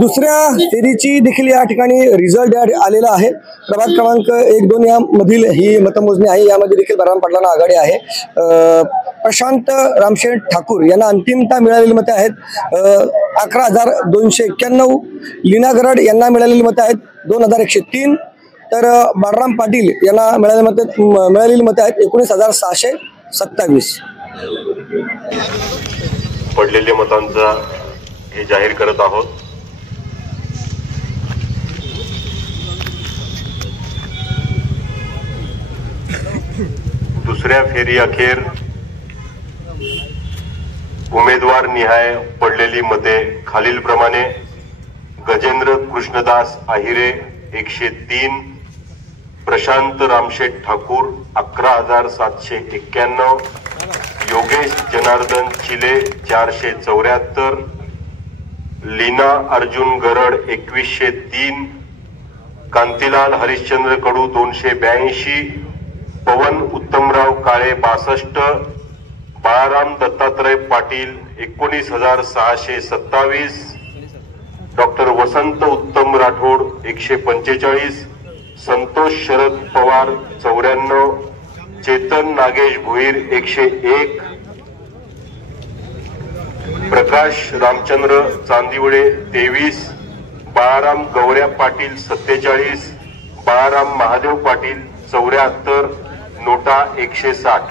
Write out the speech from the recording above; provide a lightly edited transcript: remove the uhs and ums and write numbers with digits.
दुसऱ्या फेरीची देखील या ठिकाणी रिझल्ट आलेला आहे। प्रभाग क्रमांक 1-2 यामधील ही मतमोजणी आहे। यामध्ये देखील बलराम पाटलांना आघाडी आहे। प्रशांत रामशेठ ठाकूर यांना अंतिमता मिळालेली मते आहेत 11,291। लीना गरड यांना मिळालेली मते आहेत 2,103। तर बलराम पाटील यांना मिळालेली मते आहेत 19,627। पडलेल्या मतांचा हे जाहीर करत आहोत। दुसऱ्या फेरी अखेर उमेदवार निहाय पडलेली मते खालील प्रमाणे: गजेंद्र कृष्णदास आहिरे 103, प्रशांत रामशेठ ठाकूर 11,791, योगेश जनार्दन चिले 474, लीना अर्जुन गरड 2103, कांतीलाल हरिश्चंद्र कडू 282, पवन उत्तमराव काळे 62, बाळाराम दत्तात्रय पाटील 19,627, डॉक्टर वसंत उत्तम राठोड 145, संतोष शरद पवार 94, चेतन नागेश भुईर 101, प्रकाश रामचंद्र चांदिवडे 23, बाळाराम गौऱ्या पाटील 47, बाळाराम महादेव पाटील 74, नोटा 160।